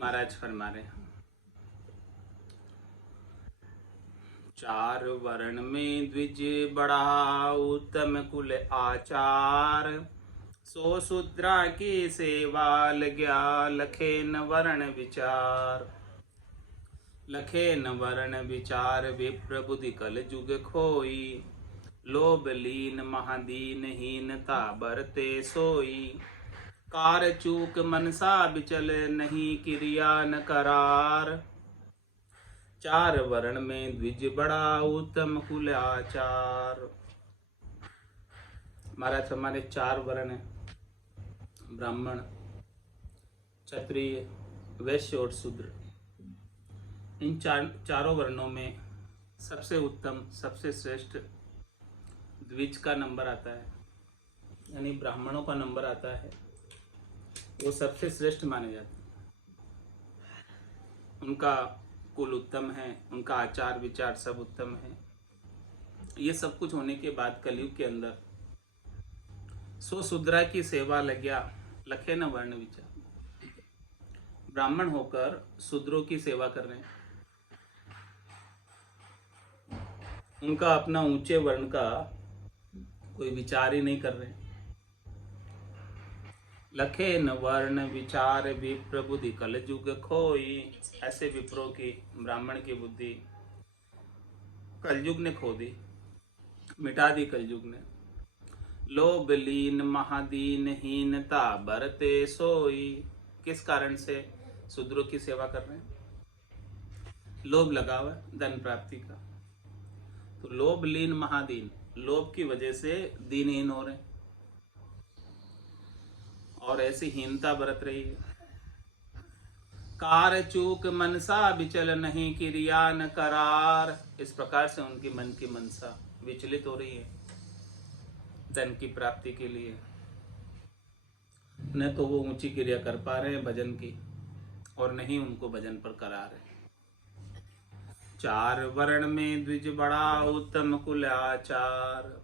महाराज फरमा रहे हैं, चार वर्ण में द्विज बड़ा उत्तम कुल आचार, सो शूद्रा की सेवा लग्या लखे न वर्ण विचार। लखे न वर्ण विचार विप्र बुद्धि कल जुग खोई, लोभ लीन महादीन हीनता बरते सोई। कार चूक मनसा बिचल नहीं क्रिया न करार, चार वर्ण में द्विज बड़ा उत्तम कुल आचार। महाराज हमारे चार वर्ण हैं, ब्राह्मण, क्षत्रिय, वैश्य और शूद्र। इन चारों वर्णों में सबसे उत्तम, सबसे श्रेष्ठ द्विज का नंबर आता है, यानी ब्राह्मणों का नंबर आता है। वो सबसे श्रेष्ठ माने जाते हैं। उनका कुल उत्तम है, उनका आचार विचार सब उत्तम है। ये सब कुछ होने के बाद कलयुग के अंदर सो शूद्रा की सेवा लग्या लखे न वर्ण विचार। ब्राह्मण होकर शूद्रों की सेवा कर रहे हैं, उनका अपना ऊंचे वर्ण का कोई विचार ही नहीं कर रहे। लखे न वर्ण विचार विप्र बुद्धि कल युग खोई। ऐसे विप्रों की, ब्राह्मण की बुद्धि कलयुग ने खो दी, मिटा दी कलयुग ने। लोभ लीन महादीन हीनता बरते सोई। किस कारण से शूद्रों की सेवा कर रहे हैं? लोभ लगा हुआ धन प्राप्ति का। तो लोभ लीन महादीन, लोभ की वजह से दीनहीन हो रहे हैं और ऐसी हीनता बरत रही है। कार चूक मनसा विचल नहीं क्रिया न करार। इस प्रकार से उनकी मन की मनसा विचलित हो रही है धन की प्राप्ति के लिए। न तो वो ऊंची क्रिया कर पा रहे हैं भजन की, और नहीं उनको भजन पर करा रहे। चार वर्ण में द्विज बड़ा उत्तम कुल आचार,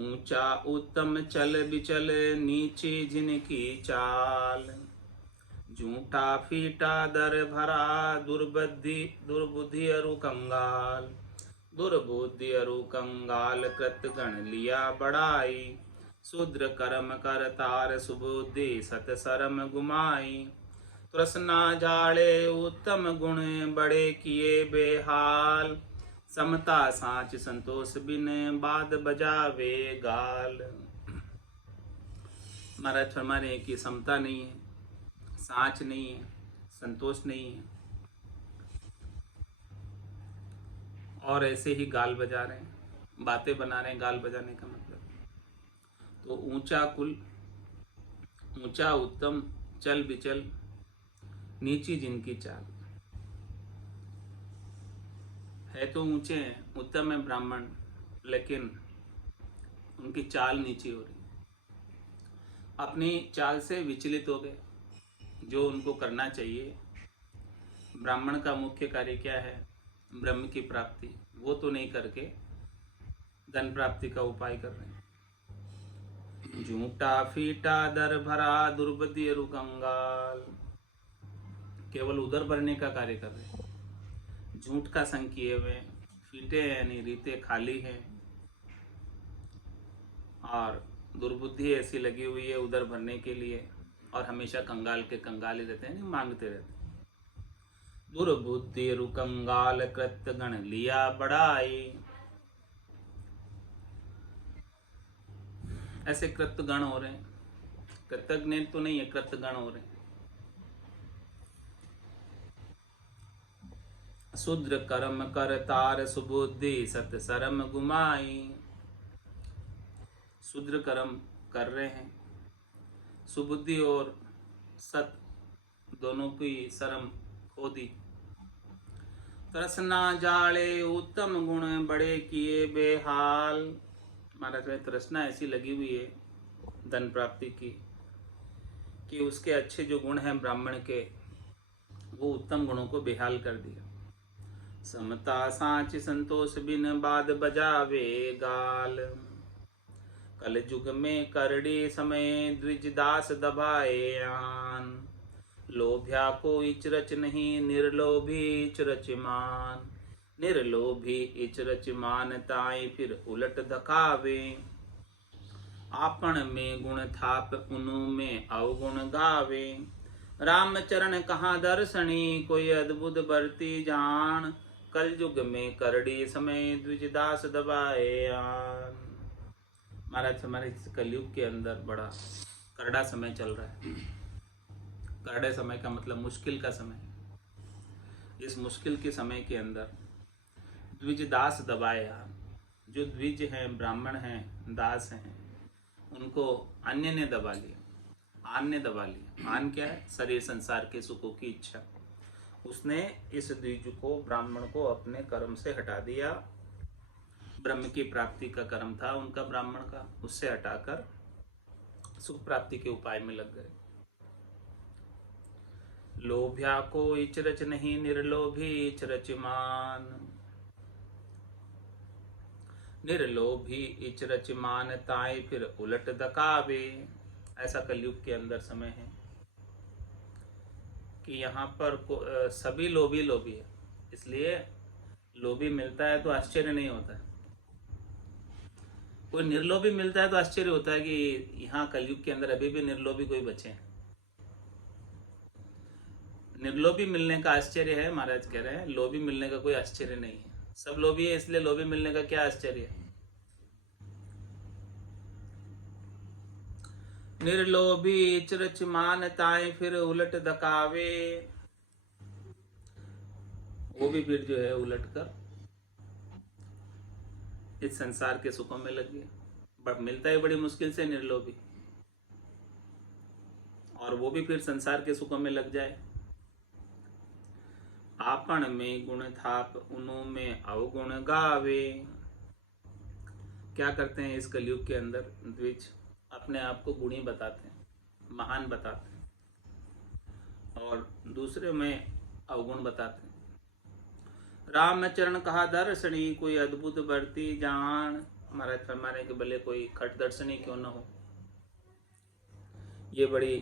ऊंचा उत्तम चल बिचल नीचे जिनकी चाल। झूठा फीटा दर भरा दुर्बुद्धि अरु कंगाल। दुर्बुद्धि अरु कंगाल कृत गण लिया बड़ाई। शूद्र कर्म कर तार सुबुद्धि सत सरम गुमाई। तृष्णा जाड़े उत्तम गुण बड़े किए बेहाल। समता साच संतोष बिन बाद बजावे गाल। महाराज फरमा रहे हैं कि समता नहीं है, साच नहीं है, संतोष नहीं है, और ऐसे ही गाल बजा रहे हैं, बातें बना रहे हैं। गाल बजाने का मतलब तो ऊंचा कुल, ऊंचा उत्तम चल बिचल, नीची जिनकी चाल। है तो ऊंचे हैं, उत्तम है ब्राह्मण, लेकिन उनकी चाल नीची हो रही, अपनी चाल से विचलित हो गए। जो उनको करना चाहिए, ब्राह्मण का मुख्य कार्य क्या है? ब्रह्म की प्राप्ति, वो तो नहीं करके धन प्राप्ति का उपाय कर रहे हैं। झूठा फीटा दर भरा दुर्बुद्धि अरु कंगाल। केवल उदर भरने का कार्य कर रहे हैं, झूठ का संग किए हुए, फीटे यानी रीते खाली हैं, और दुर्बुद्धि ऐसी लगी हुई है उदर भरने के लिए, और हमेशा कंगाल के कंगाल ही रहते हैं, मांगते रहते हैं। दुर्बुद्धि रु कंगाल कृत गण लिया बड़ाई। ऐसे कृतगण हो रहे हैं, कृतज्ञ तो नहीं है, कृतगण हो रहे हैं। शूद्र कर्म कर तार सुबुद्धि सत सरम गुमाई। शूद्र कर्म कर रहे हैं, सुबुद्धि और सत दोनों की शरम खो दी। तृष्णा जाले उत्तम गुण बड़े किए बेहाल। महाराज में तृष्णा ऐसी लगी हुई है धन प्राप्ति की कि उसके अच्छे जो गुण हैं ब्राह्मण के, वो उत्तम गुणों को बेहाल कर दिया। समता साच संतोष बिन बाद बजावे गाल। कल युग में करड़ी समय द्विज दास दबाए आन। लोभ्या को इच रच नहीं, निर्लोभी इच रचमान। निर्लोभी इच रचमान, ताई फिर उलट दखावे। आपन में गुण थाप, उनु में अवगुण गावे। रामचरण कहाँ दर्शनी, कोई अद्भुत बरती जान। कल युग में करड़ी समय, द्विजदास दबाए आन। महाराज हमारे इस कलयुग के अंदर बड़ा करड़ा समय चल रहा है। करड़े समय का मतलब मुश्किल का समय। इस मुश्किल के समय के अंदर द्विजदास दबाए आन। जो द्विज हैं, ब्राह्मण हैं, दास हैं, उनको अन्य ने दबा लिया। आन ने दबा लिया। आन क्या है? शरीर संसार के सुखों की इच्छा। उसने इस द्विज को, ब्राह्मण को, अपने कर्म से हटा दिया। ब्रह्म की प्राप्ति का कर्म था उनका, ब्राह्मण का, उससे हटाकर सुख प्राप्ति के उपाय में लग गए। लोभ्या को इच रच नहीं, निर्लोभी इच रचमान। निर्लोभी इच रचमान, ताई फिर उलट दकावे। ऐसा कलयुग के अंदर समय है कि यहाँ पर सभी लोभी लोभी है। इसलिए लोभी मिलता है तो आश्चर्य नहीं होता है। कोई निर्लोभी मिलता है तो आश्चर्य होता है कि यहाँ कलयुग के अंदर अभी भी निर्लोभी कोई बचे हैं। निर्लोभी मिलने का आश्चर्य है, महाराज कह रहे हैं। लोभी मिलने का कोई आश्चर्य नहीं है। सब लोभी है, इसलिए लोभी मिलने का क्या आश्चर्य है। निर्लोभी इच रचमान, ताई फिर उलट दकावे। वो भी फिर जो है उलट कर इस संसार के सुखों में लग गया। बट मिलता है बड़ी मुश्किल से निर्लोभी, और वो भी फिर संसार के सुखों में लग जाए। आपन में गुण थाप, उनु में अवगुण गावे। क्या करते हैं इस कलयुग के अंदर द्विज? अपने आप को गुणी बताते हैं, महान बताते हैं, और दूसरे में अवगुण बताते हैं। रामचरण कहा दर्शनी, कोई अद्भुत बरती जान। महाराज फरमाने के भले कोई खट दर्शनी क्यों न हो, ये बड़ी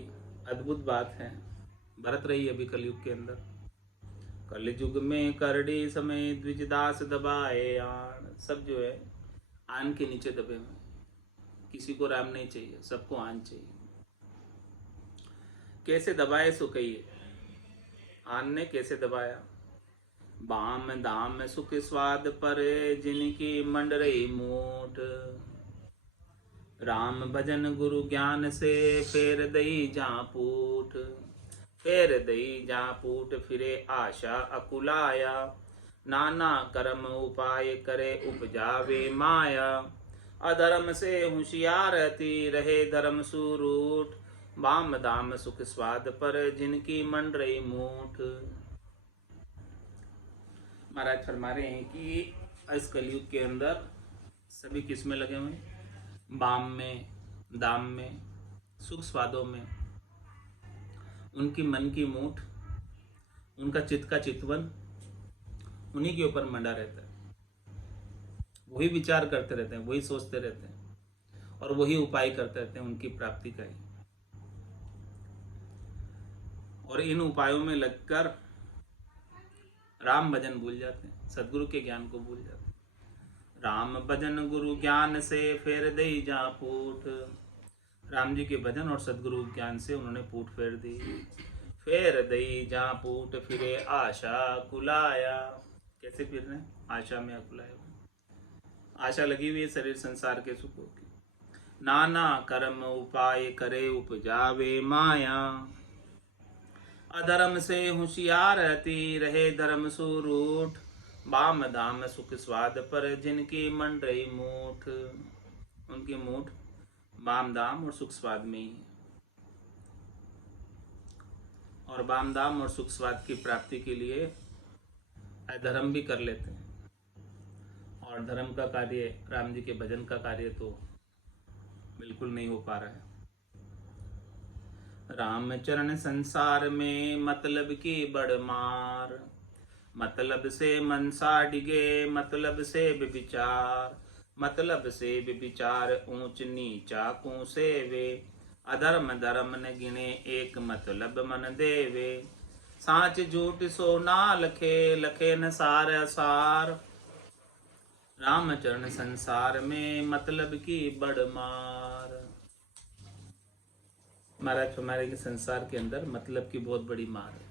अद्भुत बात है, बरत रही है अभी कलयुग के अंदर। कलयुग में करड़ी समय, द्विजदास दबाए आन। सब जो है आन के नीचे दबे हुए। किसी को राम नहीं चाहिए, सबको आन चाहिए। कैसे दबाए सो कहिए। आन ने कैसे दबाया? बाम दाम सुख स्वाद पर, जिनकी मंड रही मूठ। राम भजन गुरु ज्ञान से, फेर दई जहाँ पूठ। फेर दई जहाँ पूठ, फिरे आशा अकुलाया। नाना कर्म उपाय करे, उपजावे माया। अधर्म से होशियार रहती, रहे धर्म सुरूठ। बाम दाम सुख स्वाद पर, जिनकी मन रही मूठ। महाराज फरमा रहे हैं कि इस कलयुग के अंदर सभी किस में लगे हुए हैं? बाम में, दाम में, सुख स्वादों में। उनकी मन की मूठ, उनका चित्त का चितवन उन्हीं के ऊपर मंडा रहता है। वही विचार करते रहते हैं, वही सोचते रहते हैं, और वही उपाय करते रहते हैं उनकी प्राप्ति का ही। और इन उपायों में लगकर राम भजन भूल जाते हैं, सदगुरु के ज्ञान को भूल जाते हैं। राम भजन गुरु ज्ञान से, फेर दई जा पूठ। राम जी के भजन और सदगुरु ज्ञान से उन्होंने पूठ फेर दी। फेर दई जा पूठ, फिरे आशा कुलाया। कैसे फिर रहे? आशा में अकुलाया। आशा लगी हुई है शरीर संसार के सुखों की। नाना कर्म उपाय करे, उपजावे माया। अधर्म से होशियार रहती, रहे धर्म सुरूठ। बाम दाम सुख स्वाद पर, जिनकी मन रही मूठ। उनकी मूठ बाम दाम और सुख स्वाद में ही है। और बाम दाम और सुख स्वाद की प्राप्ति के लिए अधर्म भी कर लेते हैं। और धर्म का कार्य, राम जी के भजन का कार्य तो बिल्कुल नहीं हो पा रहा है। रामचरण संसार में, मतलब की बड़ मार। मतलब से मनसा डिगे, मतलब से विचार। मतलब से विचार, ऊंच नीचा को सेवे। अधर्म धर्म न गिने एक मतलब मन देवे। साच झूठ सो ना लखे लखे न सार असार। रामचरण संसार में मतलब की बड़ मार। महाराज हमारे के संसार के अंदर मतलब की बहुत बड़ी मार है।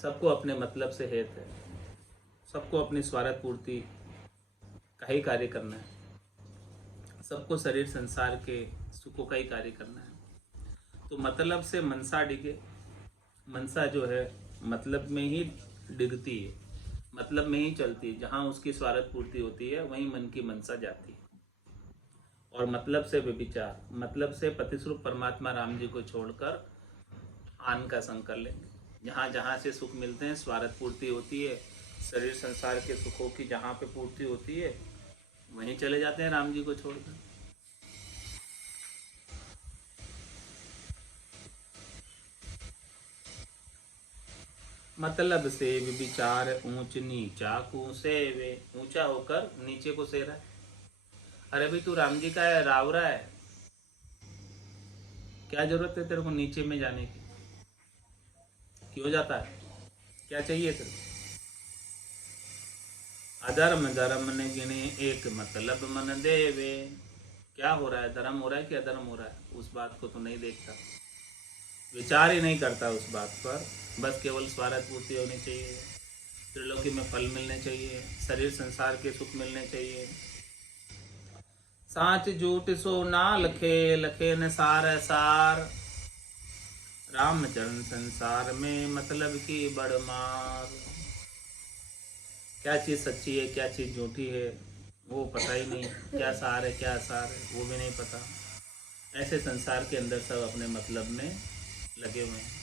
सबको अपने मतलब से हेत है, सबको अपनी स्वार्थ पूर्ति का ही कार्य करना है, सबको शरीर संसार के सुखों का ही कार्य करना है। तो मतलब से मनसा डिगे। मनसा जो है मतलब में ही डिगती है, मतलब में ही चलती है। जहाँ उसकी स्वार्थ पूर्ति होती है वहीं मन की मनसा जाती है। और मतलब से व्यभिचार, मतलब से पतिस्वरूप परमात्मा राम जी को छोड़कर आन का संग कर लेंगे। जहाँ जहाँ से सुख मिलते हैं, स्वार्थ पूर्ति होती है, शरीर संसार के सुखों की जहाँ पे पूर्ति होती है वहीं चले जाते हैं राम जी को छोड़कर। मतलब से विचार ऊंच नीचा को सेवे। ऊंचा होकर नीचे को सेरा है। अरे भाई तू राम जी का है, रावरा है, क्या जरूरत है तेरे को नीचे में जाने की? क्यों जाता है? क्या चाहिए तेरे को? अधर्म धर्म ने गिने एक मतलब मन देवे। क्या हो रहा है, धर्म हो रहा है कि अधर्म हो रहा है, उस बात को तो नहीं देखता, विचार ही नहीं करता उस बात पर। बस केवल स्वार्थ पूर्ति होनी चाहिए, त्रिलोकी में फल मिलने चाहिए, शरीर संसार के सुख मिलने चाहिए। साच झूठ सो ना लखे लखे न सार सार। रामचरण संसार में मतलब की बड़ मार। क्या चीज़ सच्ची है, क्या चीज़ झूठी है, वो पता ही नहीं। क्या सार है, क्या असार है, वो भी नहीं पता। ऐसे संसार के अंदर सब अपने मतलब में लगे हुए हैं।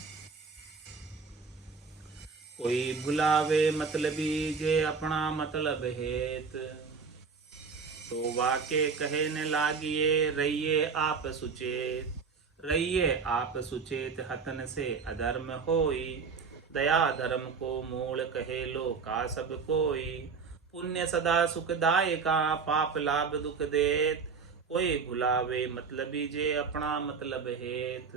कोई भुलावे मतलबी जे अपना मतलब हेत। तो वाके कहे न लागिए रहिए आप सुचेत। रहिए आप सुचेत हतन से अधर्म होई। दया धर्म को मूल कहे लो का सब कोई। पुण्य सदा सुखदायका पाप लाभ दुख देत। कोई भुलावे मतलबी जे अपना मतलब हेत।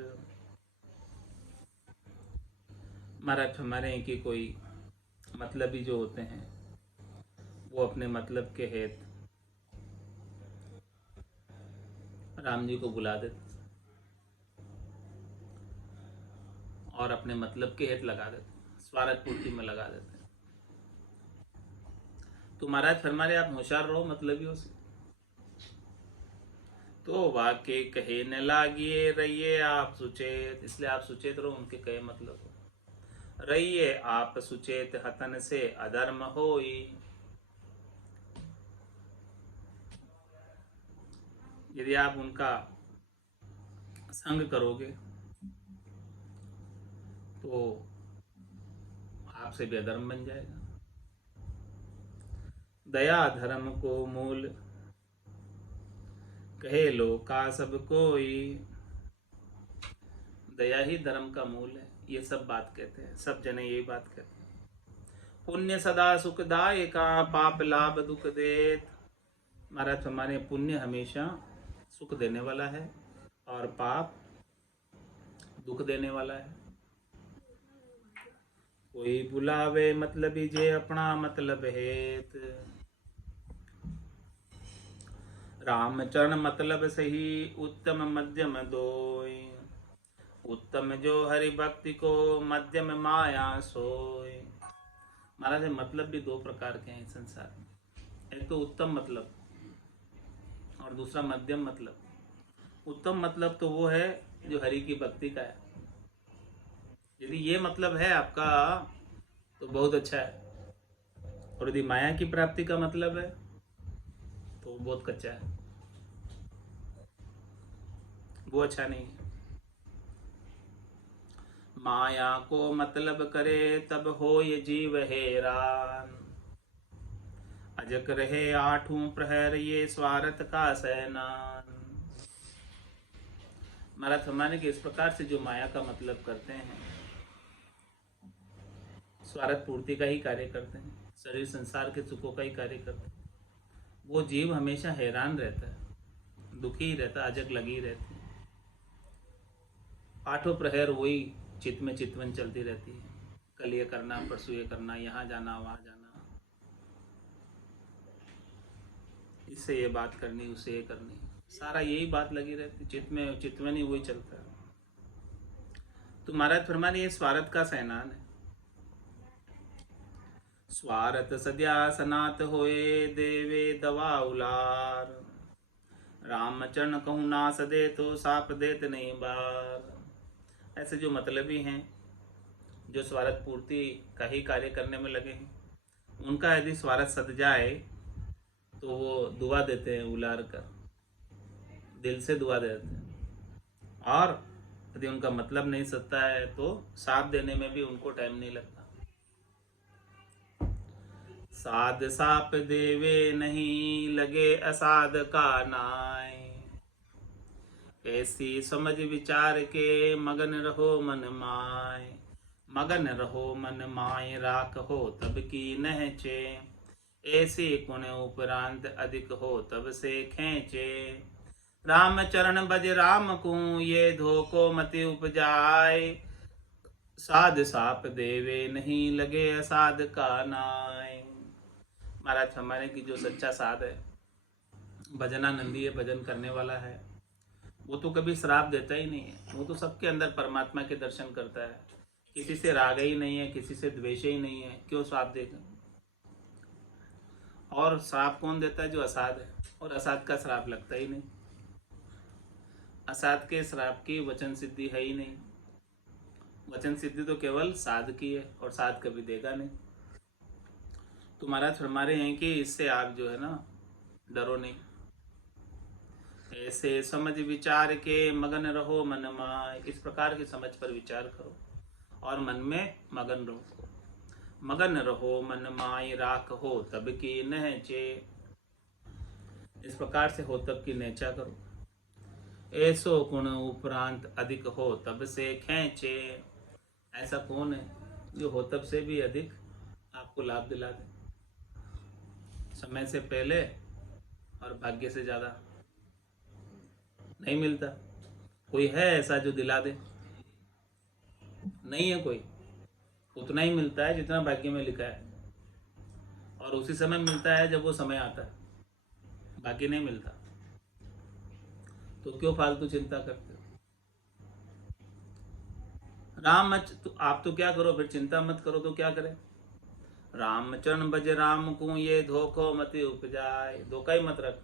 महाराज हमारे यहाँ की कोई मतलबी जो होते हैं वो अपने मतलब के हेत राम जी को बुला देते और अपने मतलब के हेत लगा देते, स्वार्थ पूर्ति में लगा देते। तो महाराज फरमारे आप होशियार रहो मतलबियों से। तो वाक्य कहे न लागिए रहिए आप सुचेत। इसलिए आप सुचेत रहो, उनके कहे मतलब हो। रहिए आप सुचेत हतन से अधर्म होई। यदि आप उनका संग करोगे तो आपसे भी अधर्म बन जाएगा। दया धर्म को मूल कहे लो का सब कोई। दया ही धर्म का मूल है, ये सब बात कहते हैं, सब जने यही बात कहते हैं। पुण्य सदा सुखदायका पाप लाभ दुख देत। महाराज हमारे पुण्य हमेशा सुख देने वाला है और पाप दुख देने वाला है। कोई बुलावे मतलबी जे अपना मतलब हेत। रामचरण मतलब सही उत्तम मध्यम दोय। उत्तम जो हरि भक्ति को मध्यम माया सोय। महाराज मतलब भी दो प्रकार के हैं संसार में। एक तो उत्तम मतलब और दूसरा मध्यम मतलब। उत्तम मतलब तो वो है जो हरि की भक्ति का है। यदि ये मतलब है आपका तो बहुत अच्छा है, और यदि माया की प्राप्ति का मतलब है तो बहुत कच्चा है, वो अच्छा नहीं है। माया को मतलब करे तब हो ये जीव हैरान। अजक रहे आठों प्रहर ये स्वार्थ का सैनान। महाराज हमारे के इस प्रकार से जो माया का मतलब करते हैं, स्वार्थ पूर्ति का ही कार्य करते हैं, शरीर संसार के सुखों का ही कार्य करते हैं, वो जीव हमेशा हैरान रहता है, दुखी ही रहता है, अजक लगी रहती है। आठों प्रहर वही चित्त में चितवन चलती रहती है। कल ये करना, परसों ये करना, यहाँ जाना, वहाँ जाना, इससे ये बात करनी, उससे ये करनी, सारा यही बात लगी रहती चित्त में, चितवन ही वही चलता है। तो महाराज फरमा रहे ये स्वार्थ का सहनान है। स्वार्थ सद्या सनात होए, देवे दवा उलार, रामचरण कहूँ ना सदे तो साप देत नहीं बार। ऐसे जो मतलबी हैं, जो स्वार्थ पूर्ति का ही कार्य करने में लगे हैं, उनका यदि स्वार्थ सद जाए तो वो दुआ देते हैं उलार कर, दिल से दुआ देते हैं। और यदि उनका मतलब नहीं सदता है तो साथ देने में भी उनको टाइम नहीं लगता। साध साप देवे नहीं, लगे असाध का नाय, ऐसी समझ विचार के मगन रहो मन माय। मगन रहो मन माय, राख हो तब की नह चे, ऐसे गुण उपरांत अधिक हो तब से खेचे। राम चरण बज राम को, ये धोको मति उपजाय, साध साप देवे नहीं, लगे असाध का नाय। महाराज हमारे की जो सच्चा साध है, भजनानंदी है, भजन करने वाला है, वो तो कभी श्राप देता ही नहीं है। वो तो सबके अंदर परमात्मा के दर्शन करता है। किसी से राग ही नहीं है, किसी से द्वेष ही नहीं है, क्यों श्राप देगा। और श्राप कौन देता है? जो असाध है, और असाध का श्राप लगता ही नहीं। असाध के श्राप की वचन सिद्धि है ही नहीं। वचन सिद्धि तो केवल साध की है, और साध कभी देगा नहीं। तो महाराज फरमा रहे हैं कि इससे आप जो है ना, डरो नहीं। ऐसे समझ विचार के मगन रहो मन माय, इस प्रकार की समझ पर विचार करो और मन में मगन रहो। मगन रहो मन माय, राख हो तब की नहचे, इस प्रकार से हो तब की नेचा करो। ऐसो गुण उपरांत अधिक हो तब से खेचे, ऐसा कौन है जो हो तब से भी अधिक आपको लाभ दिला दे, समय से पहले और भाग्य से ज़्यादा नहीं मिलता। कोई है ऐसा जो दिला दे? नहीं है कोई। उतना ही मिलता है जितना भाग्य में लिखा है, और उसी समय मिलता है जब वो समय आता है, बाकी नहीं मिलता। तो क्यों फालतू चिंता करते हो? तो आप तो क्या करो फिर, चिंता मत करो तो क्या करें। रामचरण बज राम को, ये धोखो मति उपजाए। धोखा ही मत रख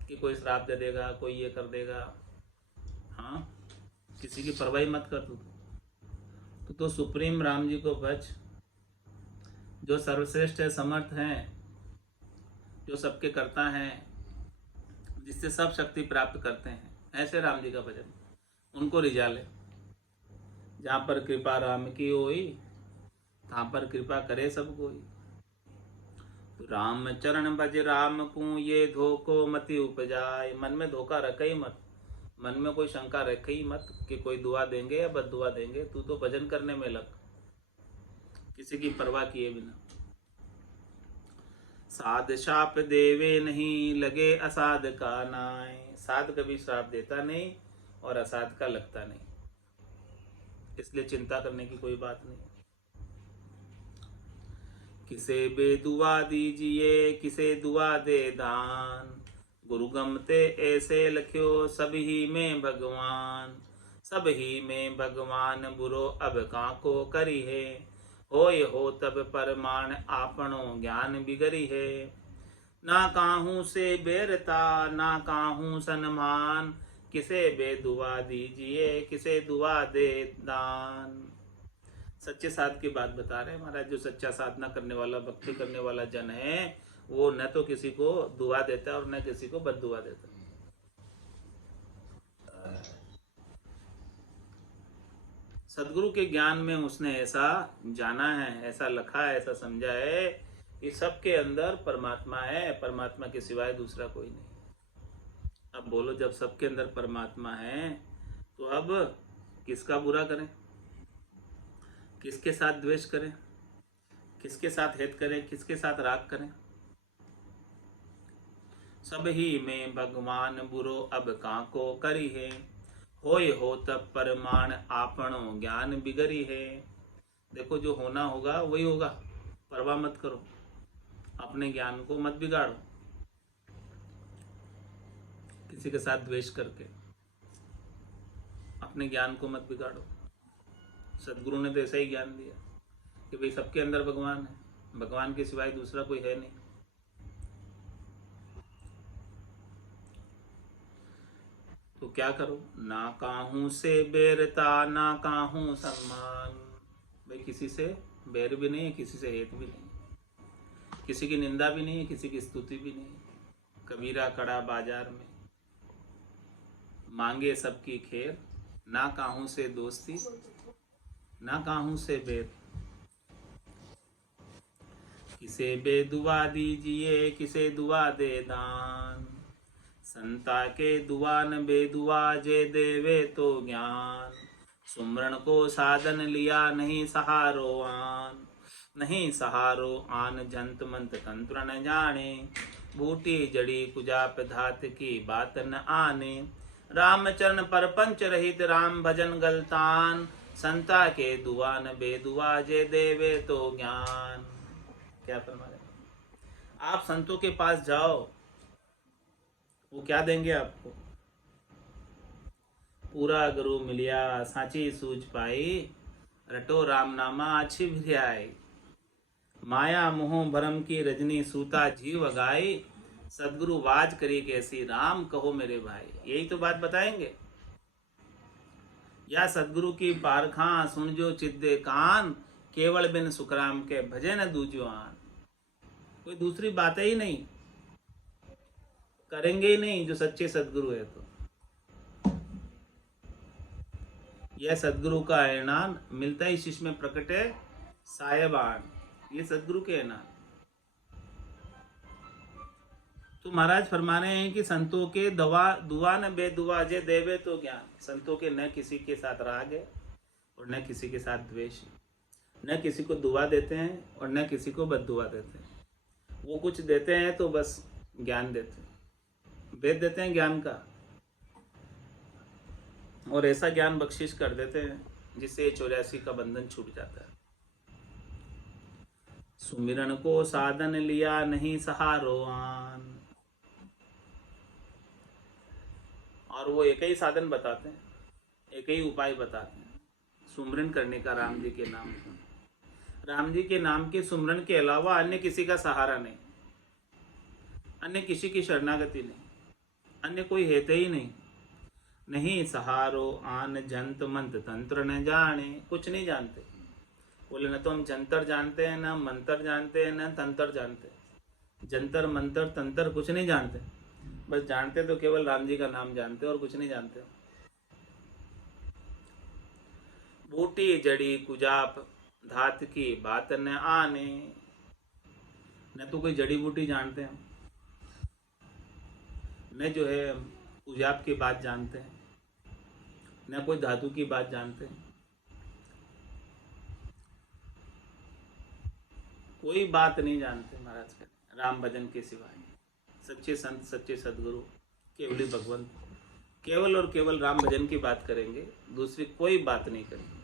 कि कोई श्राप दे देगा, कोई ये कर देगा। हाँ, किसी की परवाह मत कर तू तो सुप्रीम राम जी को भज, जो सर्वश्रेष्ठ है, समर्थ हैं, जो सबके करता है, जिससे सब शक्ति प्राप्त करते हैं, ऐसे राम जी का भजन, उनको रिझा ले। जहाँ पर कृपा राम की होई, तहाँ पर कृपा करे सब कोई। तो राम चरण भज राम को, ये धोखो मति उपजाए। मन में धोखा रखे ही मत, मन में कोई शंका रखे ही मत कि कोई दुआ देंगे या बद दुआ देंगे। तू तो भजन करने में लग, किसी की परवाह किए बिना। साध शाप देवे नहीं, लगे असाध का नाय। साध कभी श्राप देता नहीं और असाध का लगता नहीं, इसलिए चिंता करने की कोई बात नहीं। किसे बेदुआ दीजिए, किसे दुआ दे दान, गुरु गमते ऐसे लख्यो, सब ही में भगवान। सब ही में भगवान, बुरो अब काको करी है, होय हो तब परमाण, आपनो ज्ञान बिगरी है। ना काहू से बेरता, ना काहू सन्मान, किसे बेदुआ दीजिए, किसे दुआ दे दान। सच्चे साध की बात बता रहे हैं महाराज। जो सच्चा साधना करने वाला, भक्ति करने वाला जन है, वो न तो किसी को दुआ देता है और न किसी को बद दुआ देता है। सदगुरु के ज्ञान में उसने ऐसा जाना है, ऐसा लखा है, ऐसा समझा है कि सबके अंदर परमात्मा है, परमात्मा के सिवाय दूसरा कोई नहीं। अब बोलो, जब सबके अंदर परमात्मा है तो अब किसका बुरा करें, किसके साथ द्वेष करें, किसके साथ हित करें, किसके साथ राग करें। सब ही में भगवान, बुरो अब काको करी है, होय होत परमाण आपणो ज्ञान बिगरी है। देखो जो होना होगा वही होगा, परवाह मत करो, अपने ज्ञान को मत बिगाड़ो किसी के साथ द्वेष करके, अपने ज्ञान को मत बिगाड़ो। सदगुरु ने तो ऐसा ही ज्ञान दिया कि भाई सबके अंदर भगवान है, भगवान के सिवाय दूसरा कोई है नहीं। तो क्या करो, ना काहू से बैरता ना काहू सम्मान। भाई किसी से बैर भी नहीं है, किसी से हेत भी नहीं, किसी की निंदा भी नहीं है, किसी की स्तुति भी नहीं। कबीरा कड़ा बाजार में मांगे सबकी खैर, ना काहू से दोस्ती ना काहू से बैर। किसे बेदुआ दीजिए किसे दुआ दे दान, संता के दुआ न बेदुआ जे देवे तो ज्ञान। सुमरण को साधन लिया नहीं सहारो आन, नहीं सहारो आन जंत मंत तंत्र न जाने। बूटी जड़ी कुजाप धात की बात न आने, रामचरण परपंच रहित राम भजन गलतान। संता के दुआ न बेदुआ जे देवे तो ज्ञान। क्या फरमा रहे, आप संतों के पास जाओ, वो क्या देंगे आपको? पूरा गुरु मिलिया साची सूझ पाई, रटो राम नामा अच्छी भिरियाई। माया मोह भरम की रजनी सूता जीव गाई, सदगुरु वाज करी कैसी राम कहो मेरे भाई। यही तो बात बताएंगे। या सदगुरु की पारखा सुन जो चिद्दे कान, केवल बिन सुखराम के भजे न दूजो आन। कोई दूसरी बात ही नहीं, करेंगे ही नहीं जो सच्चे सदगुरु है। तो यह सदगुरु का ऐलान मिलता ही शिष्य में प्रकटे साहेबान, ये सदगुरु के ऐलान। तो महाराज फरमा रहे हैं कि संतों के दुआ न बेदुआ जे देवे तो ज्ञान। संतों के न किसी के साथ राग है और न किसी के साथ द्वेष, न किसी को दुआ देते हैं और न किसी को बद्दुआ देते हैं। वो कुछ देते हैं तो बस ज्ञान देते हैं, वेद देते हैं ज्ञान का, और ऐसा ज्ञान बख्शिश कर देते हैं जिससे 84 का बंधन छूट जाता है। सुमिरन को साधन लिया नहीं सहारो आन, और वो एक ही साधन बताते हैं, एक ही उपाय बताते हैं, सुमिरन करने का राम जी के नाम का। राम जी के नाम के सुमिरन के अलावा अन्य किसी का सहारा नहीं, अन्य किसी की शरणागति नहीं, अन्य कोई हेते ही नहीं। नहीं सहारो आन जंत मंत तंत्र न जाने, कुछ नहीं जानते। बोले न तो हम जंतर जानते हैं, न मंत्र जानते हैं, न तंत्र जानते हैं। जंतर मंत्र तंत्र कुछ नहीं जानते, बस जानते तो केवल राम जी का नाम जानते और कुछ नहीं जानते। बूटी जड़ी कुजाप धात की बात न आने, न तो कोई जड़ी बूटी जानते हैं, न जो है कुजाप की बात जानते हैं, न कोई धातु की बात जानते हैं। कोई बात नहीं जानते महाराज का राम भजन के सिवाय। सच्चे संत सच्चे सदगुरु केवल भगवंत, केवल और केवल राम भजन की बात करेंगे, दूसरी कोई बात नहीं करेंगे।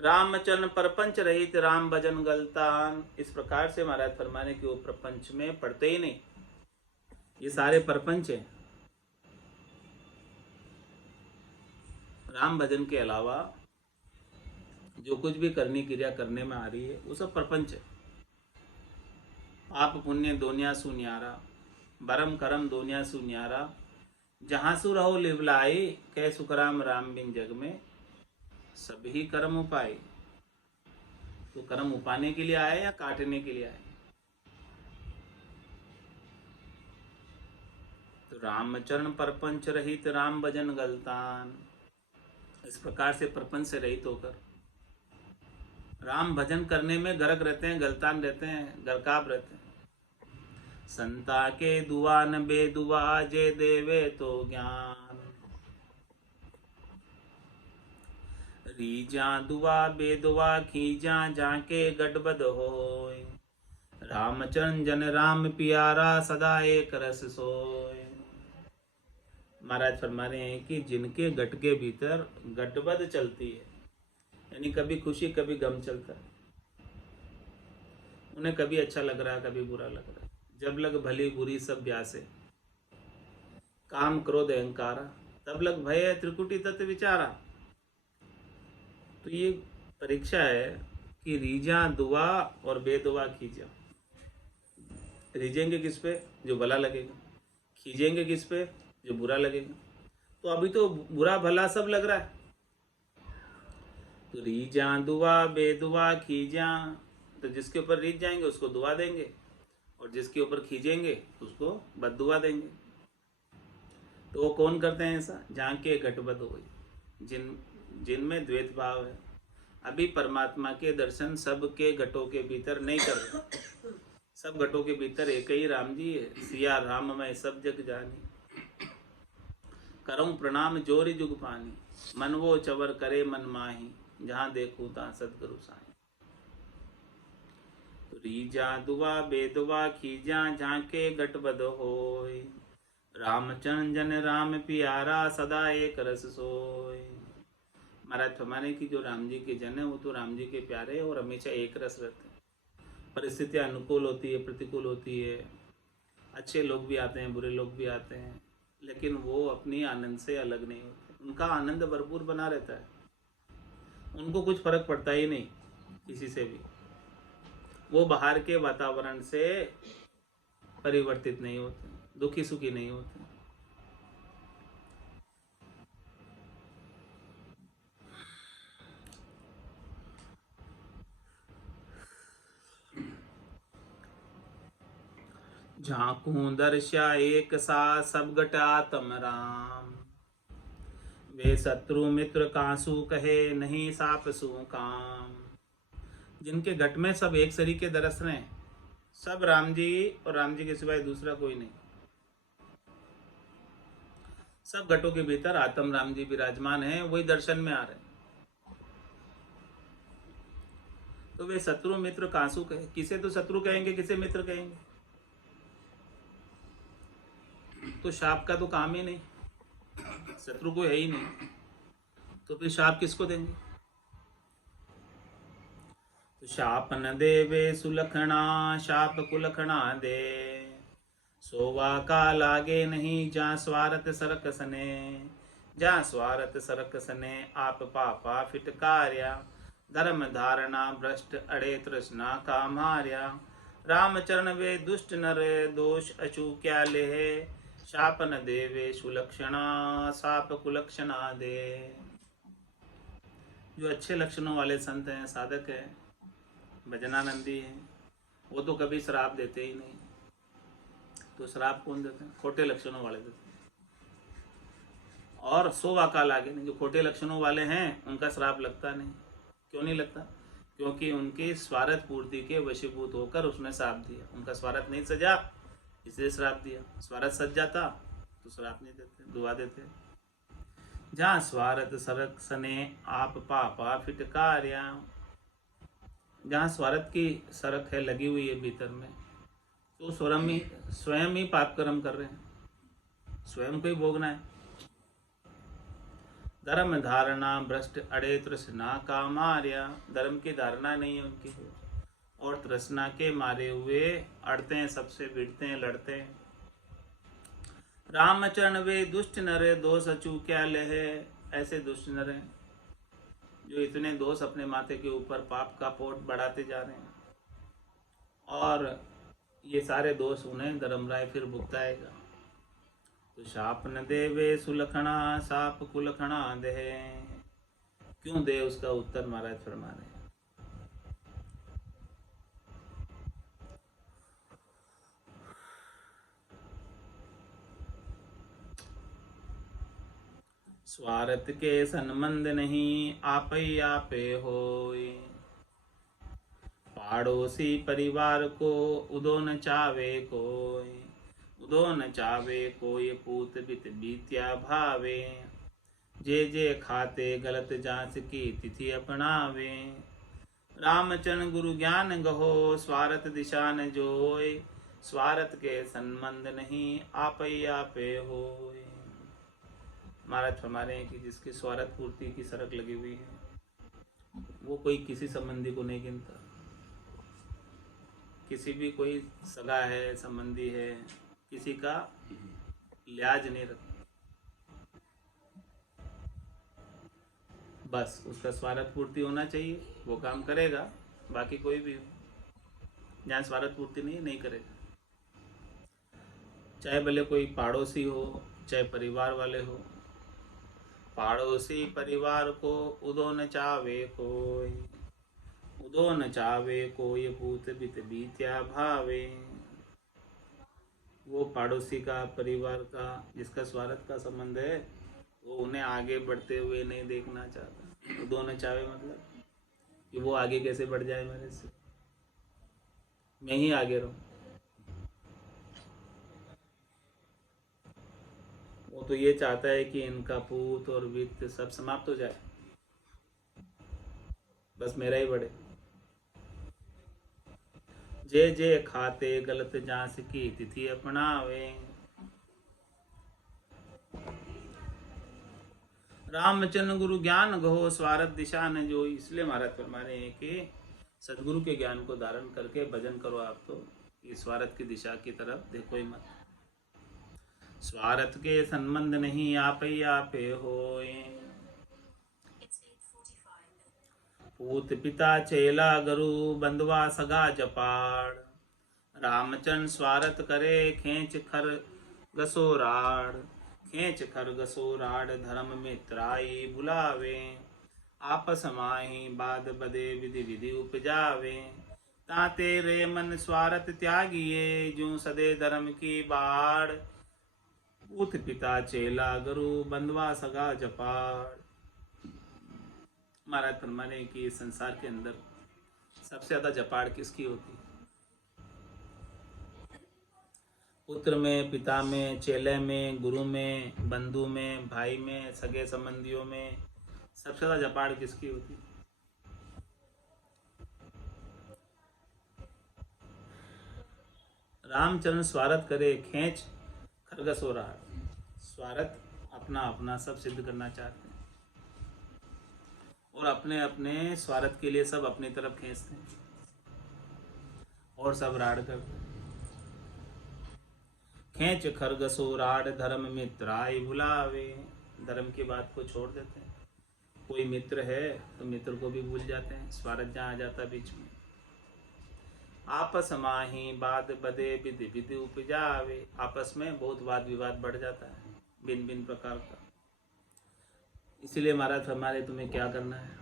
रामचरण प्रपंच रहित राम भजन गलतान। इस प्रकार से महाराज फरमाने कि वो प्रपंच में पढ़ते ही नहीं, ये सारे प्रपंच हैं। राम भजन के अलावा जो कुछ भी करनी क्रिया करने में आ रही है वो सब प्रपंच है। आप पुण्य दोनिया सुन्यारा, बरम करम दोनिया सुन्यारा। जहाँ सु रहो लिवलाई, कह सुखराम राम बिन जग में सभी कर्म उपाय। तो कर्म उपाने के लिए आए या काटने के लिए आए? तो रामचरण परपंच रहित राम भजन गलतान। इस प्रकार से प्रपंच से रहित होकर राम भजन करने में गर्क रहते हैं, गलतान रहते हैं, गरकाब रहते हैं। संता के दुआ न बेदुआ जे देवे तो ज्ञान। रीजा दुआ बेदुआ खीजा जाके गड़बद होय। रामचरण जन राम प्यारा सदा एक रस सोय। महाराज फरमा रहे हैं कि जिनके गट के भीतर गटबद चलती है, यानी कभी खुशी कभी गम चलता है, उन्हें कभी अच्छा लग रहा है कभी बुरा लग रहा है, जब लग भली बुरी सब ब्यासे, काम क्रोध अहंकारा, तब लग भय त्रिकुटी तत्व विचारा। तो ये परीक्षा है कि रीजा दुआ और बेदुआ खींचा। रीझेंगे किस पे? जो भला लगेगा। खींचेंगे किस पे? जो बुरा लगेगा। तो अभी तो बुरा भला सब लग रहा है, तो रीजा दुआ बेदुआ खींचा, तो जिसके ऊपर रीझ जाएंगे उसको दुआ देंगे, और जिसके ऊपर खींचेंगे उसको बददुआ देंगे। तो वो कौन करते हैं ऐसा? जहाँ के घटबद हो, जिनमें द्वैत भाव है। अभी परमात्मा के दर्शन सबके घटों के भीतर नहीं कर रहे, सब घटों के भीतर एक ही राम जी है। सिया राम मैं सब जग जानी, करऊं प्रणाम जोरी जुग पानी, मन वो चवर करे मन माही, जहाँ देखूं ता सतगुरु साईं। रीजा दुआ बेदुआ खीजा, झांके गटबद होय, रामचंद्र जन राम प्यारा, सदा एक रस सोय। महाराज फरमाने की जो राम जी के जन है वो तो राम जी के प्यारे और हमेशा एक रस रहते हैं। परिस्थितियाँ अनुकूल होती है, प्रतिकूल होती है, अच्छे लोग भी आते हैं, बुरे लोग भी आते हैं, लेकिन वो अपनी आनंद से अलग नहीं होते। उनका आनंद भरपूर बना रहता है, उनको कुछ फर्क पड़ता ही नहीं किसी से भी। वो बाहर के वातावरण से परिवर्तित नहीं होते, दुखी सुखी नहीं होते। झांकू दर्शा एक सा सब घटा तम राम, वे शत्रु मित्र कांसु कहे नहीं साप सु काम। जिनके घट में सब एक सरी के दरस रहे हैं, सब राम जी और राम जी के सिवाय दूसरा कोई नहीं। सब घटों के भीतर आत्म राम जी विराजमान है, वही दर्शन में आ रहे हैं। तो वे शत्रु मित्र कांसु कहे, किसे तो शत्रु कहेंगे, किसे मित्र कहेंगे। तो शाप का तो काम ही नहीं, शत्रु को है ही नहीं, तो फिर शाप किसको देंगे? तो शाप न देवे सुलखना, शाप कुलखना दे, सोवा का लागे नहीं जा स्वार्थ सरक सने, जा स्वार्थ सरक सने आप पापा फिटकार्या, धर्म धारणा भ्रष्ट अड़े तृष्णा का मार्या, रामचरण वे दुष्ट नर दोष अचू क्या ले, शाप न देवे सुलक्षणा साप कुलक्षणा दे। जो अच्छे लक्षणों वाले संत हैं, साधक हैं, भजनानंदी हैं, वो तो कभी श्राप देते ही नहीं। तो श्राप कौन देते हैं? खोटे लक्षणों वाले देते हैं। और 100 वाका लागे नहीं, जो खोटे लक्षणों वाले हैं उनका श्राप लगता नहीं। क्यों नहीं लगता? क्योंकि उनकी स्वार्थ पूर्ति के वशीभूत होकर उसने श्राप दिया। उनका स्वार्थ नहीं सजा, इसलिए श्राप दिया। स्वार्थ सज जाता तो श्राप नहीं देते, दुआ देते। जहाँ स्वार्थ सरक सने आप पापा फिटकार्या, जहाँ स्वार्थ की सरक है लगी हुई है भीतर में, तो स्वयं ही पाप कर्म कर रहे हैं, स्वयं को ही भोगना है। धर्म धारणा भ्रष्ट अड़े तृष्णा का मार्या, धर्म की धारणा नहीं है उनकी, और तृष्णा के मारे हुए अड़ते हैं, सबसे भिड़ते हैं, लड़ते हैं। रामचरण वे दुष्ट नरे दोष अचू क्या ले, ऐसे दुष्ट नर हैं जो इतने दोष अपने माथे के ऊपर पाप का पोट बढ़ाते जा रहे हैं, और ये सारे दोष उन्हें धर्मराय फिर भुगताएगा। तो शाप न देवे सुलखना साप कुलखना दे, क्यों दे? उसका उत्तर महाराज फरमा रहे हैं। स्वार्थ के संबंध नहीं आपे आपे होय, पाड़ोसी परिवार को उदो न चावे कोई, उदो न चावे कोई पूत बित बीत्या भावे, जे जे खाते गलत जांच की तिथि अपनावे, रामचरण गुरु ज्ञान गहो स्वार्थ दिशा न जोय, स्वार्थ के संबंध नहीं आपे आपे होय। महाराज फरमा रहे हैं कि जिसकी स्वार्थ पूर्ति की सड़क लगी हुई है वो कोई किसी संबंधी को नहीं गिनता, किसी भी कोई सगा है, संबंधी है, किसी का लिहाज नहीं रखता। बस उसका स्वार्थ पूर्ति होना चाहिए, वो काम करेगा, बाकी कोई भी हो, जहाँ स्वार्थ पूर्ति नहीं करेगा। चाहे भले कोई पड़ोसी हो, चाहे परिवार वाले हो। पड़ोसी परिवार को उदो न चावे कोई, उदो न चावे कोई भूत बित बीत्या भावे। वो पड़ोसी का, परिवार का जिसका स्वार्थ का संबंध है, वो उन्हें आगे बढ़ते हुए नहीं देखना चाहता। उदो न चावे मतलब कि वो आगे कैसे बढ़ जाए मेरे से, मैं ही आगे रहूं। वो तो ये चाहता है कि इनका पूत और वित्त सब समाप्त हो जाए, बस मेरा ही बढ़े। जे जे खाते गलत जांच की तिथि अपनावे। रामचंद्र गुरु ज्ञान गहो स्वार्थ दिशा न जो। इसलिए महाराज फरमा रहे हैं कि सदगुरु के ज्ञान को धारण करके भजन करो आप, तो इस स्वार्थ की दिशा की तरफ देखो ही मत। स्वार्थ के संबंध नहीं आपे होए। पूत पिता चेला गुरु बंधवा सगा जपाड़। रामचंद्र स्वार्थ करे खेच खर गसोराड़। खेच खर गसोराड़ धर्म मित्राई बुलावे। आपस माही बाद बदे विधि विधि उपजावे। ताते रे मन स्वार्थ त्यागिए जो सदे धर्म की बाड़। पूत पिता चेला गुरु बंधवा सगा जपाड़। महाराज फरमाने कि संसार के अंदर सबसे ज्यादा जपाड़ किसकी होती है? पुत्र में, पिता में, चेले में, गुरु में, बंधु में, भाई में, सगे संबंधियों में सबसे ज्यादा जपाड़ किसकी होती है? रामचंद्र स्वार्थ करे खेच खरगस हो रहा। स्वार्थ अपना अपना सब सिद्ध करना चाहते हैं और अपने अपने स्वार्थ के लिए सब अपनी तरफ खींचते हैं और सब राड़ करते हैं। खेच खरगसो राड धर्म मित्राय बुलावे। धर्म की बात को छोड़ देते हैं। कोई मित्र है तो मित्र को भी भूल जाते हैं, स्वार्थ जहाँ आ जाता बीच में। आपस माही बात बदे विधि विधि उपजावे। आपस में बहुत वाद विवाद बढ़ जाता है भिन्न भिन्न प्रकार का। इसीलिए महाराज हमारे तुम्हें क्या करना है?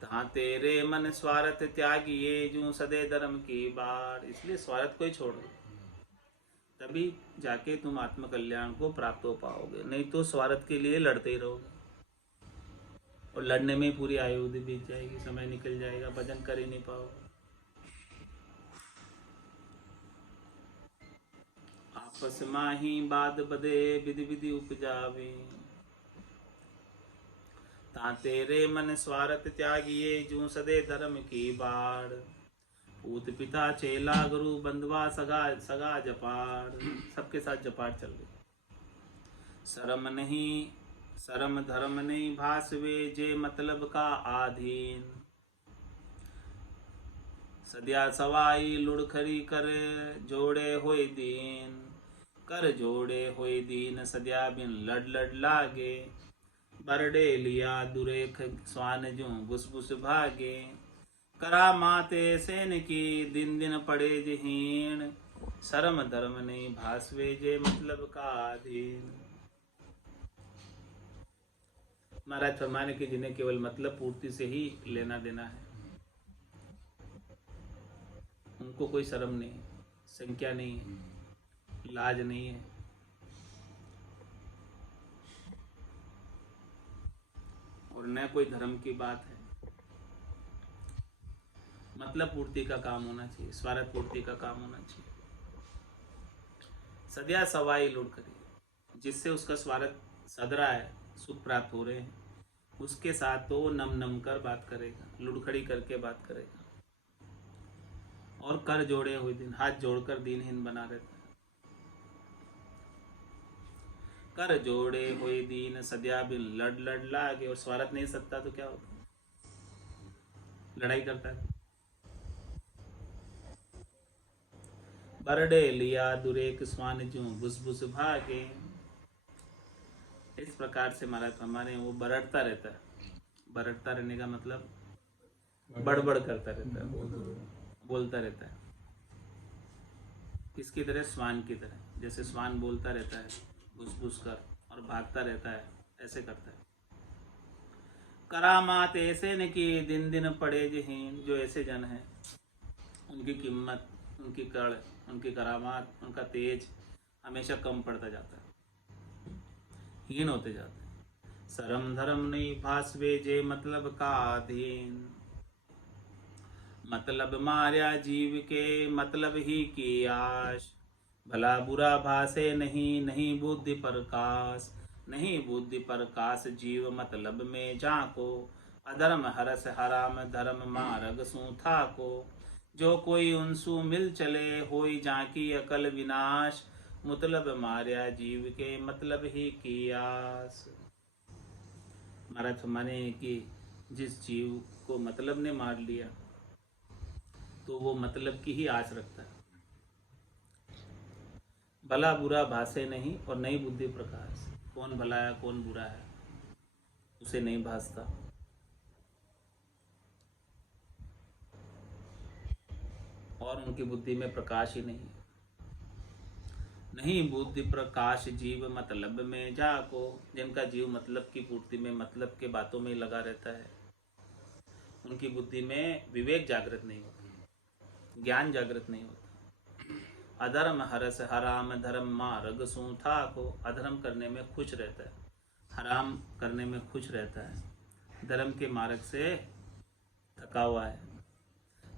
तहाँ तेरे मन स्वार्थ त्यागिए जो सदे धर्म की बाढ़। इसलिए स्वार्थ को ही छोड़ दो, तभी जाके तुम आत्म कल्याण को प्राप्त हो पाओगे। नहीं तो स्वार्थ के लिए लड़ते ही रहोगे और लड़ने में पूरी आयु बीत जाएगी, समय निकल जाएगा, भजन कर ही नहीं पाओगे। आपस माही बाद बदे विधि विधि उपजावे। ता तेरे मन स्वार्थ त्यागिए जो सदे धर्म की बाढ़। पूत पिता चेला गुरु बंधवा सगा सगा जपाड़। सबके साथ जपाड़ चल रही। शर्म नहीं, शर्म धर्म नहीं भासवे जे मतलब का आधीन। सदिया सवाई लुढ़खरी कर जोड़े होए दीन। कर जोड़े होए दीन सदिया बिन लड़ लड़ लागे। बरडे लिया दुरेख स्वान जो घुस भागे। करा माते सेन की दिन दिन पड़े जहीन। शर्म धर्म नहीं भासवे जे मतलब का अधीन। महाराज फरमाने के जिन्हें केवल मतलब पूर्ति से ही लेना देना है, उनको कोई शर्म नहीं, संख्या नहीं है, लाज नहीं है। और न कोई धर्म की बात है। मतलब पूर्ति का काम होना चाहिए, स्वार्थ पूर्ति का काम होना चाहिए। सदिया सवाई लुढ़ करी, जिससे उसका स्वार्थ सद रहा है, सुख प्राप्त हो रहे हैं, उसके साथ तो नम नम कर बात करेगा, लुढ़खड़ी करके बात करेगा। और कर जोड़े हुए दिन, हाथ जोड़कर दीनहीन बना रहता है। कर जोड़े हुए दीन सद्या बिन लड़ लड़ लागे। और स्वार्थ नहीं सत्ता तो क्या होता, लड़ाई करता है। बरडे लिया दुरेक स्वान जो भुस भुस भागे। इस प्रकार से महाराज हमारे वो बरड़ता रहता है। बरड़ता रहने का मतलब बड़बड़ करता रहता है, बोलता रहता है। किसकी तरह? स्वान की तरह। जैसे स्वान बोलता रहता है घुस घुस कर और भागता रहता है, ऐसे करता है। करामात ऐसे न कि दिन दिन पड़े जहीन। जो ऐसे जन हैं उनकी कीमत, उनकी कड़, उनकी करामात, उनका तेज हमेशा कम पड़ता जाता है, हीन होते जाते हैं। शरम धर्म नहीं भासवे जे मतलब का अधीन। मतलब मार्या जीव के मतलब ही की आश। भला बुरा भासे नहीं, नहीं बुद्धि प्रकाश। नहीं बुद्धि प्रकाश जीव मतलब में जाको। अधर्म हरस हराम धर्म मार्ग सूथा को। जो कोई उनसु मिल चले होई जाकी अकल विनाश। मतलब मार्या जीव के मतलब ही की आस। महाराज माने कि जिस जीव को मतलब ने मार लिया तो वो मतलब की ही आस रखता है। भला बुरा भासे नहीं और नई बुद्धि प्रकाश। कौन भला है कौन बुरा है उसे नहीं भासता। और उनकी बुद्धि में प्रकाश ही नहीं है। नहीं बुद्धि प्रकाश जीव मतलब में जाको। जिनका जीव मतलब की पूर्ति में, मतलब के बातों में लगा रहता है, उनकी बुद्धि में विवेक जागृत नहीं होता, ज्ञान जागृत नहीं होता। अधर्म हरस हराम धर्म मार्ग सूथा को। अधर्म करने में खुश रहता है, हराम करने में खुश रहता है, धर्म के मार्ग से थका हुआ है।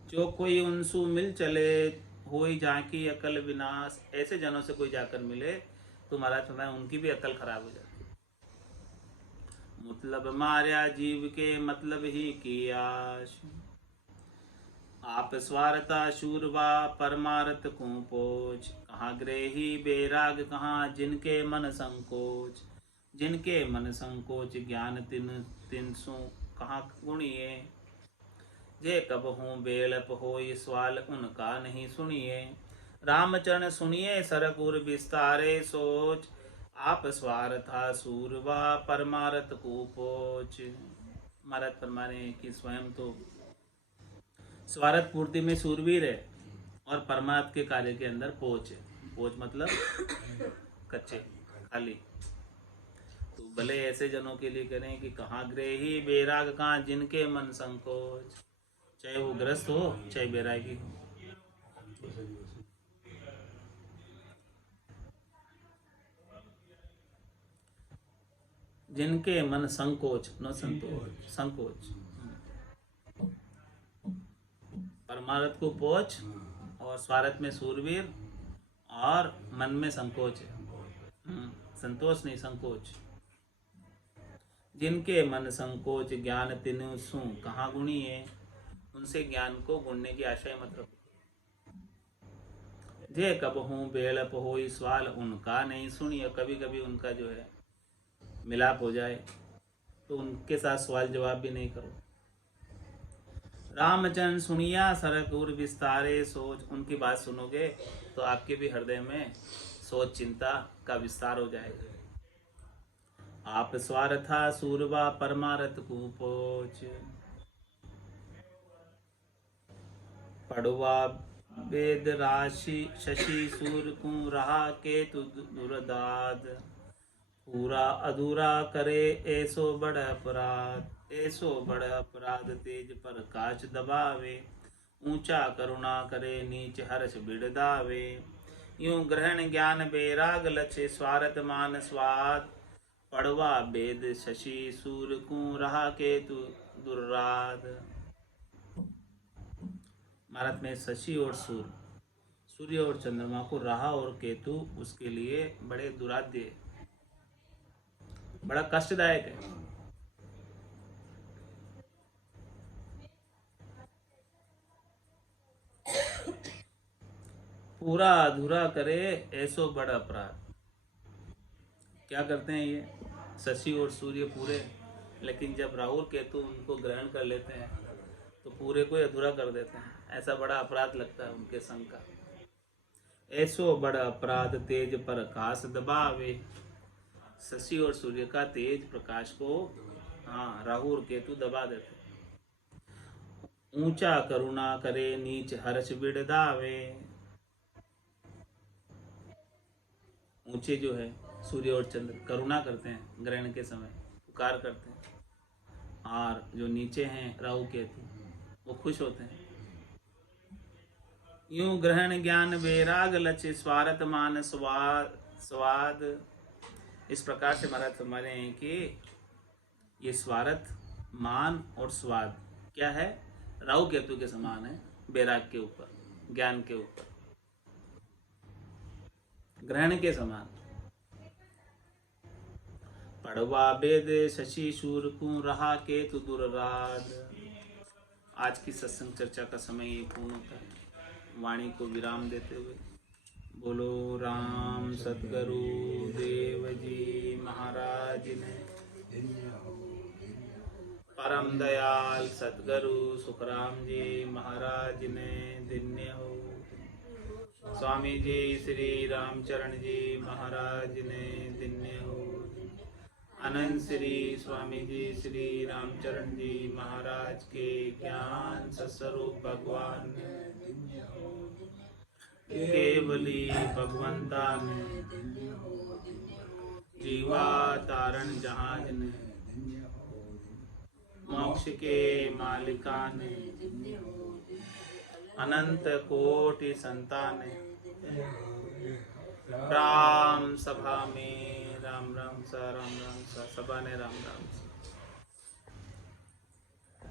जो कोई उनसु मिल चले होई जाकी अकल विनाश। ऐसे जनों से कोई जाकर मिले तो महाराज फरमाए उनकी भी अकल खराब हो जाती है। मतलब मार्या जीव के मतलब ही की आश। आप स्वार्था शूरवा परमार्थ को पोच। कहाँ ग्रेही बेराग कहाँ जिनके मन संकोच। जिनके मन संकोच ज्ञान तिन तिनसु कहाँ गुणिए। जे कब हूँ बेलप हो सवाल उनका नहीं सुनिए। रामचरण सुनिए सरकुर विस्तारे सोच। आप स्वार्था सूरवा परमार्थ को पोच। महाराज फरमाने कि स्वयं तो स्वार्थ पूर्ति में सूरवीर है और परमार्थ के कार्य के अंदर पोच है। पोच मतलब कच्चे, खाली। तो भले ऐसे जनों के लिए करें कि कहाँ ग्रेही बेराग कहाँ जिनके मन संकोच। चाहे वो ग्रस्त हो चाहे बैरागी हो। जिनके मन संकोच, न संतोष, संकोच। परमार्थ को पोच और स्वार्थ में सूरवीर और मन में संकोच है। संतोष नहीं, संकोच। जिनके मन संकोच ज्ञान तिनु सु कहाँ गुणी है। उनसे ज्ञान को गुणने की आशा मत रखो। जे कब हूँ बेलप हो सवाल उनका नहीं सुनिए। कभी कभी उनका जो है मिलाप हो जाए तो उनके साथ सवाल जवाब भी नहीं करो। रामचंद्र सुनिया सरकुर विस्तारे सोच। उनकी बात सुनोगे तो आपके भी हृदय में सोच चिंता का विस्तार हो जाएगा। आप स्वार्था सूरवा परमारथ को पोच। पड़वा वेद राशि शशि सूर को रहा केतु दुर्दाद। पूरा अधूरा करे ऐसो बड़ अपराध। ऐसो बड़ अपराध तेज पर काच दबावे। ऊंचा करुणा करे नीच हर्ष बिड़दावे। यूं ग्रहण ज्ञान बेराग लक्ष्य स्वार्थ मान स्वाद। पड़वा वेद शशि सूर को रहा केतु दुर्राद। भारत में शशि और सूर्य, सूर्य और चंद्रमा को राहा और केतु उसके लिए बड़े दुराध्य, बड़ा कष्टदायक है। पूरा अधूरा करे ऐसो बड़ा अपराध। क्या करते हैं ये शशि और सूर्य पूरे, लेकिन जब राहु और केतु उनको ग्रहण कर लेते हैं तो पूरे को ही अधूरा कर देते हैं। ऐसा बड़ा अपराध लगता है उनके संग का। ऐसो बड़ा अपराध तेज प्रकाश दबावे। शशि और सूर्य का तेज प्रकाश को राहु और केतु दबा देते। ऊंचा करुणा करे नीच हर्ष बिड़दावे। ऊंचे जो है सूर्य और चंद्र करुणा करते हैं ग्रहण के समय, पुकार करते हैं, और जो नीचे हैं राहु केतु वो खुश होते हैं। यूं ग्रहण ज्ञान वैराग लक्ष्य स्वार्थ मान स्वाद। इस प्रकार से महाराज फरमा रहे हैं कि ये स्वार्थ मान और स्वाद क्या है, राहु केतु के समान है, वैराग के ऊपर, ज्ञान के ऊपर, ग्रहण के समान। पढ़वा वेद शशि सूर को रहा केतु दुर्राद। आज की सत्संग चर्चा का समय ये पूर्ण होता है। वाणी को विराम देते हुए बोलो राम सतगुरु देव जी महाराज ने, परम दयाल सतगुरु सुखराम जी महाराज ने धन्य हो। स्वामी जी श्री रामचरण जी महाराज ने धन्य हो। अनंत श्री स्वामी जी श्री रामचरण जी महाराज के ज्ञान सस्वरूप भगवान केवली भगवंता में जीवा तारण जहाज ने, मोक्ष के मालिका ने, अनंत कोटि संतान राम सभा में राम राम सा सभा ने राम राम सा।